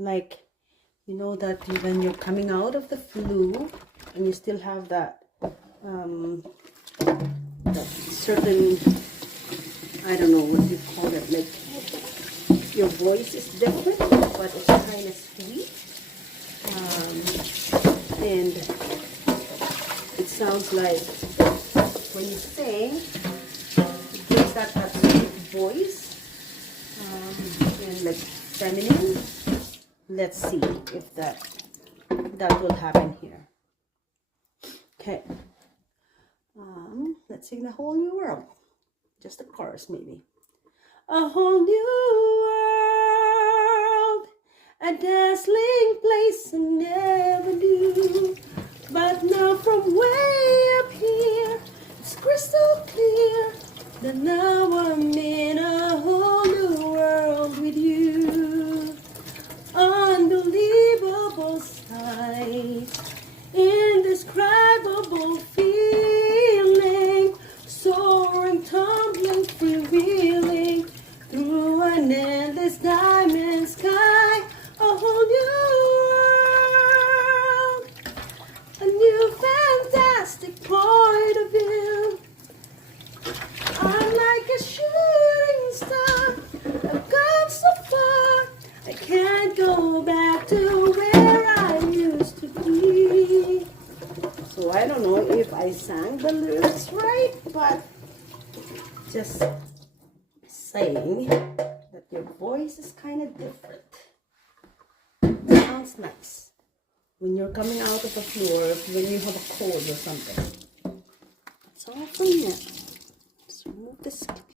like, you know that when you're coming out of the flu and you still have that that certain, I don't know what you call it, like your voice is different but it's kind of sweet, and it sounds like when you sing it gives that sweet voice, and like feminine. Let's see if that will happen here. Okay. Let's sing The Whole New World. Just the chorus, maybe. A whole new world, a dazzling place I never knew. But now from way up here, it's crystal clear that now I'm in a whole new world with you. Unbelievable sight, indescribable feeling, soaring, tumbling, freewheeling through an endless diamond sky. A whole new world, a new fantastic point of view. I'm like a shooting star, I've gone so far, I can't go back to where I used to be. So I don't know if I sang the lyrics right, but just saying that your voice is kind of different. Sounds nice when you're coming out of the floor, when you have a cold or something. That's all from me. Let's remove this